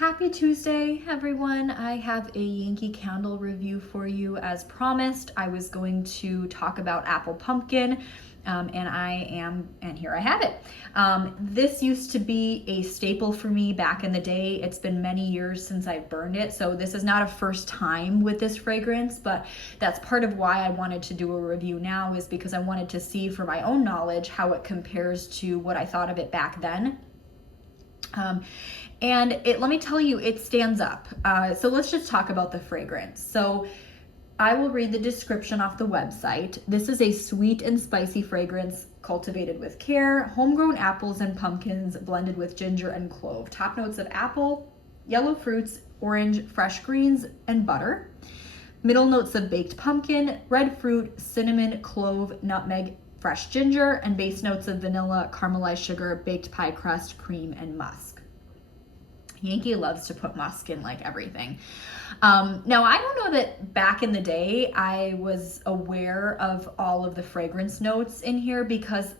Happy Tuesday, everyone. I have a Yankee candle review for you. As promised, I was going to talk about apple pumpkin, and here I have it. This used to be a staple for me back in the day. It's been many years since I've burned it, so this is not a first time with this fragrance, but that's part of why I wanted to do a review now, is because I wanted to see for my own knowledge how it compares to what I thought of it back then. Let me tell you, it stands up. So let's just talk about the fragrance. So I will read the description off the website. This is a sweet and spicy fragrance cultivated with care, homegrown apples and pumpkins blended with ginger and clove. Top notes of apple, yellow fruits, orange, fresh greens, and butter. Middle notes of baked pumpkin, red fruit, cinnamon, clove, nutmeg, fresh ginger, and base notes of vanilla, caramelized sugar, baked pie crust, cream, and musk. Yankee loves to put musk in like everything. Now, I don't know that back in the day I was aware of all of the fragrance notes in here, because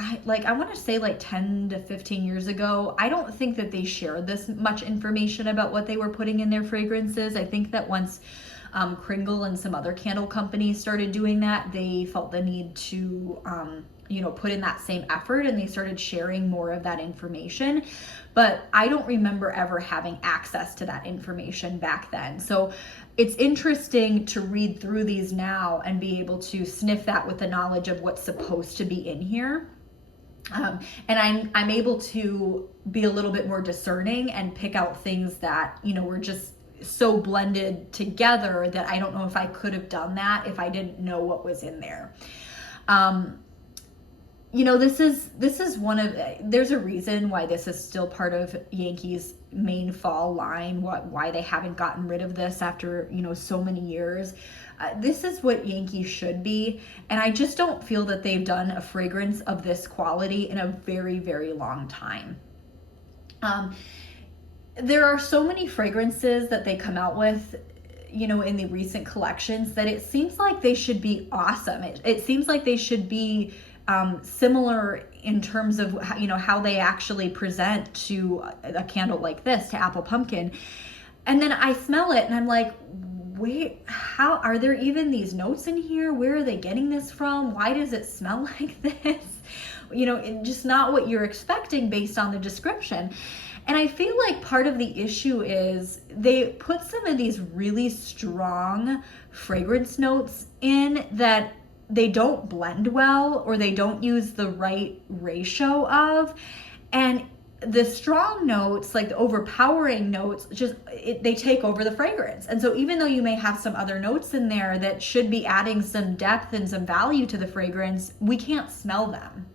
I want to say like 10 to 15 years ago, I don't think that they shared this much information about what they were putting in their fragrances. I think that once Kringle and some other candle companies started doing that, they felt the need to put in that same effort, and they started sharing more of that information. But I don't remember ever having access to that information back then. So it's interesting to read through these now and be able to sniff that with the knowledge of what's supposed to be in here. And I'm able to be a little bit more discerning and pick out things that, were just so blended together that I don't know if I could have done that if I didn't know what was in there. This is there's a reason why this is still part of Yankee's main fall line, why they haven't gotten rid of this after, so many years. This is what Yankee should be, and I just don't feel that they've done a fragrance of this quality in a very, very long time. There are so many fragrances that they come out with, in the recent collections, that it seems like they should be awesome. It seems like they should be similar in terms of how they actually present to a candle like this, to apple pumpkin. And then I smell it and I'm like, wait, how are there even these notes in here? Where are they getting this from? Why does it smell like this? Just not what you're expecting based on the description. And I feel like part of the issue is they put some of these really strong fragrance notes in that they don't blend well, or they don't use the right ratio of. And the strong notes, like the overpowering notes, they take over the fragrance. And so even though you may have some other notes in there that should be adding some depth and some value to the fragrance, we can't smell them.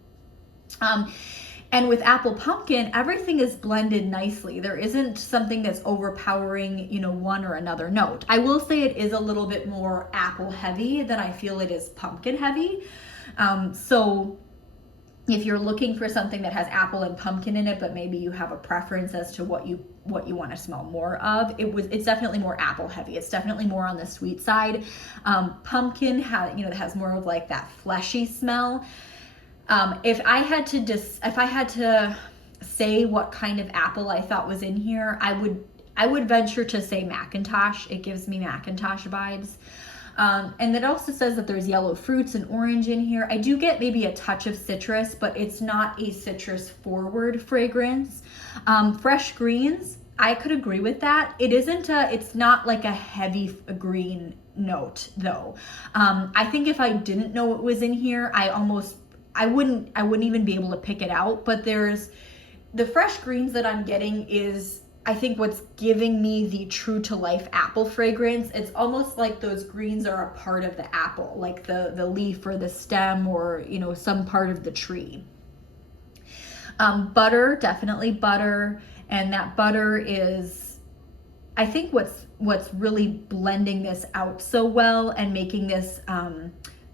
And with apple pumpkin, everything is blended nicely. There isn't something that's overpowering, one or another note. I will say it is a little bit more apple heavy than I feel it is pumpkin heavy. So if you're looking for something that has apple and pumpkin in it, but maybe you have a preference as to what you want to smell more of, it's definitely more apple heavy. It's definitely more on the sweet side. Pumpkin has more of like that fleshy smell. If I had to say what kind of apple I thought was in here, I would venture to say Macintosh. It gives me Macintosh vibes. And it also says that there's yellow fruits and orange in here. I do get maybe a touch of citrus, but it's not a citrus forward fragrance. Fresh greens, I could agree with that. It's not like a heavy green note though. I think if I didn't know what was in here, I wouldn't even be able to pick it out. But there's the fresh greens that I'm getting is, I think, what's giving me the true to life apple fragrance. It's almost like those greens are a part of the apple, like the leaf or the stem, or some part of the tree. Butter, definitely butter, and that butter is, I think, what's really blending this out so well and making this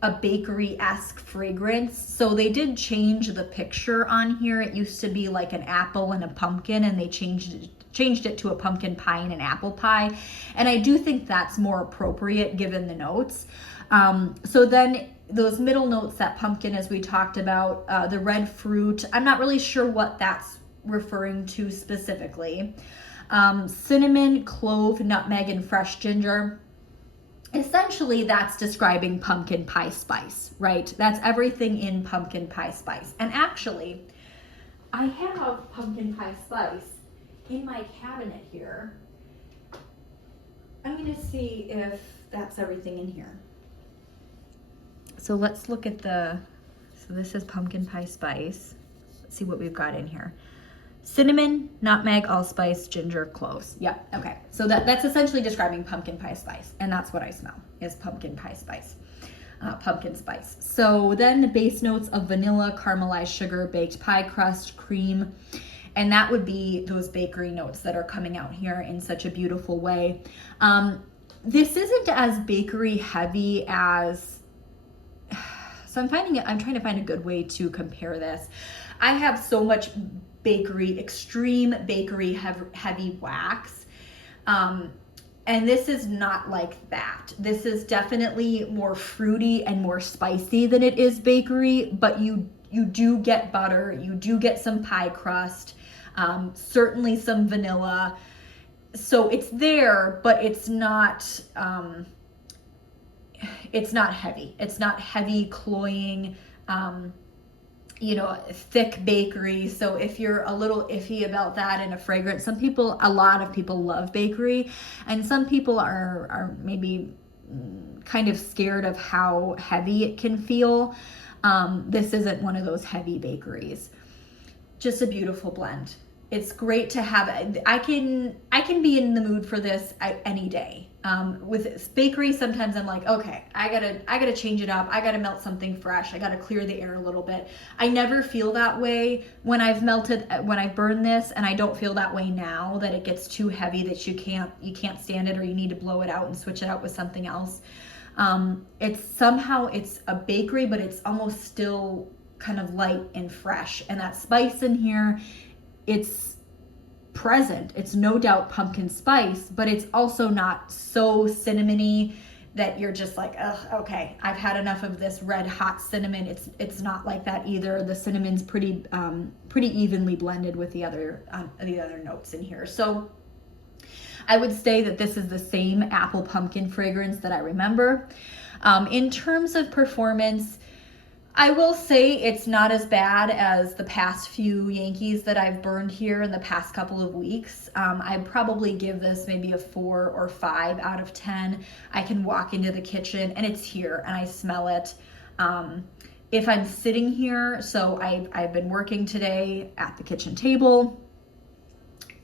a bakery-esque fragrance. So they did change the picture on here. It used to be like an apple and a pumpkin, and they changed it to a pumpkin pie and an apple pie. And I do think that's more appropriate given the notes. So then those middle notes, that pumpkin, as we talked about, the red fruit, I'm not really sure what that's referring to specifically. Cinnamon, clove, nutmeg, and fresh ginger. Essentially, that's describing pumpkin pie spice, right? That's everything in pumpkin pie spice. And actually, I have pumpkin pie spice in my cabinet here. I'm going to see if that's everything in here. So let's look at so this is pumpkin pie spice. Let's see what we've got in here. Cinnamon, nutmeg, allspice, ginger, cloves. Yep, okay. So that's essentially describing pumpkin pie spice, and that's what I smell, is pumpkin pie spice, pumpkin spice. So then the base notes of vanilla, caramelized sugar, baked pie crust, cream, and that would be those bakery notes that are coming out here in such a beautiful way. This isn't as bakery heavy as, so I'm trying to find a good way to compare this. I have so much bakery, extreme bakery heavy wax. And this is not like that. This is definitely more fruity and more spicy than it is bakery, but you do get butter, you do get some pie crust, certainly some vanilla. So it's there, but it's not heavy. It's not heavy, cloying, thick bakery. So if you're a little iffy about that in a fragrance, a lot of people love bakery, and some people are maybe kind of scared of how heavy it can feel. This isn't one of those heavy bakeries. Just a beautiful blend. It's great to have. I can be in the mood for this any day. With bakery, sometimes I'm like, okay, I gotta change it up. I gotta melt something fresh. I gotta clear the air a little bit. I never feel that way when I've burned this, and I don't feel that way now that it gets too heavy that you can't stand it, or you need to blow it out and switch it out with something else. It's a bakery, but it's almost still kind of light and fresh, and that spice in here, it's present. It's no doubt pumpkin spice, but it's also not so cinnamony that you're just like, ugh, okay, I've had enough of this red hot cinnamon. It's not like that either. The cinnamon's pretty evenly blended with the other notes in here. So I would say that this is the same apple pumpkin fragrance that I remember. In terms of performance, I will say it's not as bad as the past few Yankees that I've burned here in the past couple of weeks. I'd probably give this maybe a 4 or 5 out of 10. I can walk into the kitchen and it's here and I smell it. If I'm sitting here, so I've been working today at the kitchen table,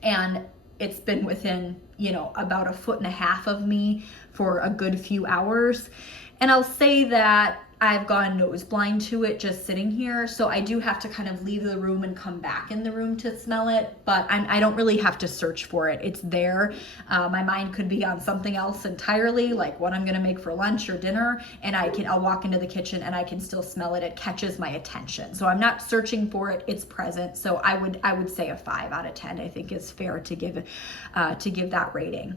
and it's been within, about 1.5 feet of me for a good few hours. And I'll say that I've gone nose blind to it just sitting here, so I do have to kind of leave the room and come back in the room to smell it, but I don't really have to search for it. It's there. My mind could be on something else entirely, like what I'm gonna make for lunch or dinner, and I'll walk into the kitchen and I can still smell it. It catches my attention. So I'm not searching for it, it's present. So I would say a 5 out of 10, I think is fair to give that rating.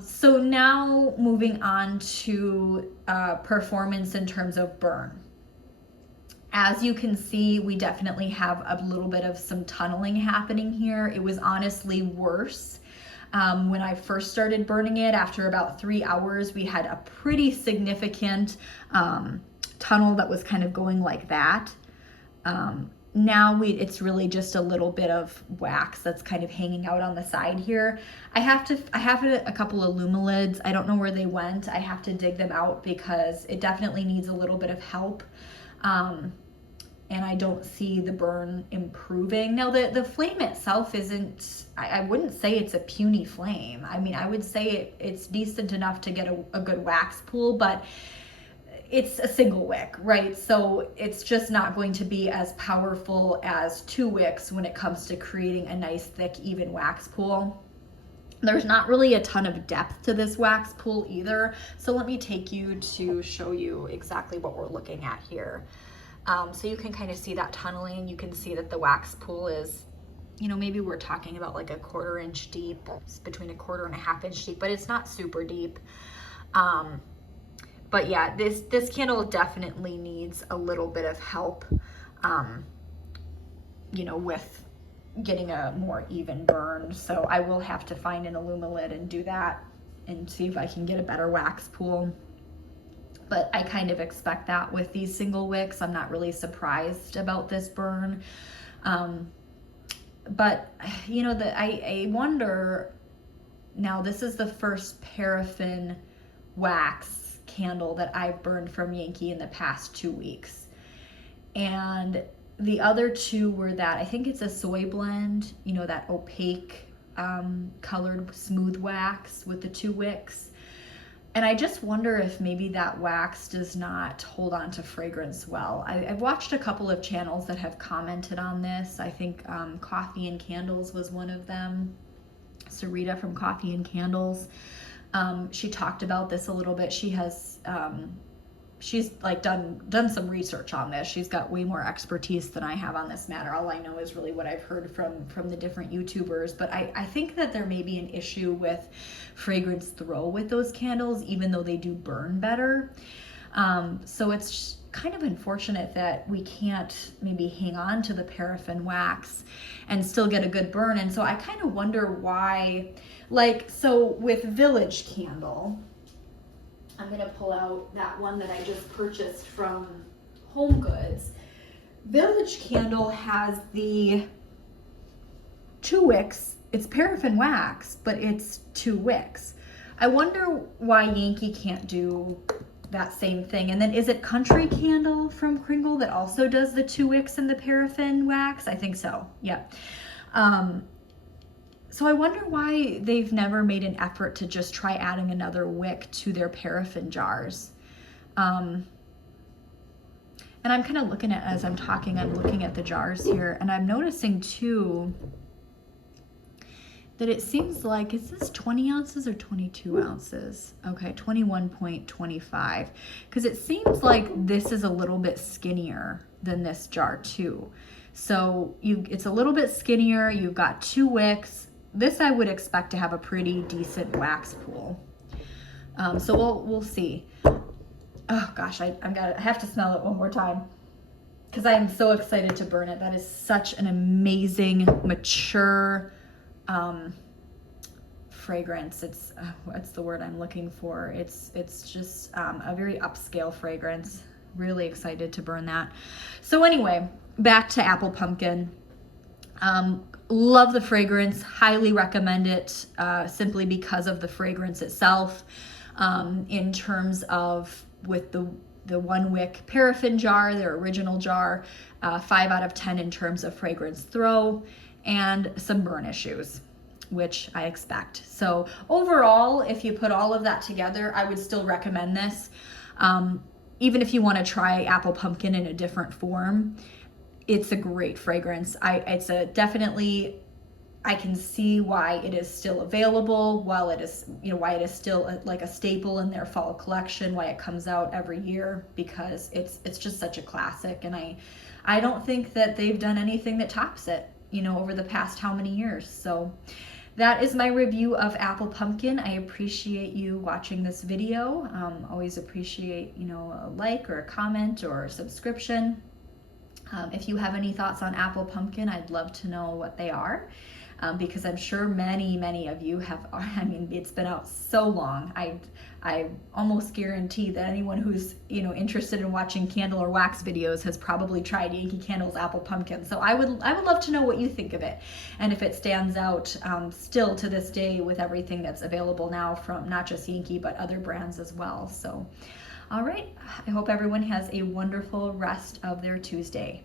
So now moving on to performance in terms of burn. As you can see, we definitely have a little bit of some tunneling happening here. It was honestly worse when I first started burning it. After about 3 hours, we had a pretty significant tunnel that was kind of going like that. Now it's really just a little bit of wax that's kind of hanging out on the side here. I have a couple of Lumilids. I don't know where they went. I have to dig them out because it definitely needs a little bit of help. And I don't see the burn improving. Now the flame itself isn't, I wouldn't say it's a puny flame. I mean, I would say it's decent enough to get a good wax pool, but it's a single wick, right? So it's just not going to be as powerful as 2 wicks when it comes to creating a nice, thick, even wax pool. There's not really a ton of depth to this wax pool either. So let me take you to show you exactly what we're looking at here. So you can kind of see that tunneling. You can see that the wax pool is, maybe we're talking about like a 1/4 inch deep. It's between a 1/4 and a 1/2 inch deep, but it's not super deep. But yeah, this candle definitely needs a little bit of help, getting a more even burn. So I will have to find an Alumilid and do that and see if I can get a better wax pool. But I kind of expect that with these single wicks. I'm not really surprised about this burn. But you know, I wonder, now this is the first paraffin wax candle that I've burned from Yankee in the past 2 weeks. And the other two were that, I think it's a soy blend, you know, that opaque colored smooth wax with the 2 wicks. And I just wonder if maybe that wax does not hold on to fragrance well. I've watched a couple of channels that have commented on this. I think Coffee and Candles was one of them. Sarita from Coffee and Candles. She talked about this a little bit. She has, she's like done some research on this. She's got way more expertise than I have on this matter. All I know is really what I've heard from the different YouTubers. But I think that there may be an issue with fragrance throw with those candles, even though they do burn better. So it's kind of unfortunate that we can't maybe hang on to the paraffin wax and still get a good burn. And so I kind of wonder why, like, so with Village Candle, I'm gonna pull out that one that I just purchased from Home Goods. Village Candle has the 2 wicks. It's paraffin wax, but it's 2 wicks. I wonder why Yankee can't do that same thing. And then is it Country Candle from Kringle that also does the 2 wicks and the paraffin wax? I think so, yeah. So I wonder why they've never made an effort to just try adding another wick to their paraffin jars. And I'm kind of looking at, as I'm talking, I'm looking at the jars here, and I'm noticing too that it seems like, is this 20 ounces or 22 ounces? Okay, 21.25. Because it seems like this is a little bit skinnier than this jar too. So it's a little bit skinnier. You've got 2 wicks. This I would expect to have a pretty decent wax pool. So we'll see. Oh gosh, I have to smell it one more time because I am so excited to burn it. That is such an amazing, mature fragrance. It's what's the word I'm looking for? It's just a very upscale fragrance. Really excited to burn that. So anyway, back to Apple Pumpkin. Love the fragrance, highly recommend it, simply because of the fragrance itself. In terms of with the 1 wick paraffin jar, their original jar, 5 out of 10 in terms of fragrance throw, and some burn issues, which I expect. So overall, if you put all of that together, I would still recommend this. Even if you want to try Apple Pumpkin in a different form, it's a great fragrance. It's a definitely, I can see why it is still available, while it is, you know, why it is still like a staple in their fall collection, why it comes out every year, because it's just such a classic. And I don't think that they've done anything that tops it, you know, over the past how many years. So that is my review of Apple Pumpkin. I appreciate you watching this video. Always appreciate, you know, a like or a comment or a subscription. If you have any thoughts on Apple Pumpkin, I'd love to know what they are, because I'm sure many of you have. I mean, it's been out so long. I almost guarantee that anyone who's, you know, interested in watching candle or wax videos has probably tried Yankee Candle's Apple Pumpkin. So I would love to know what you think of it, and if it stands out still to this day with everything that's available now from not just Yankee but other brands as well. So. All right, I hope everyone has a wonderful rest of their Tuesday.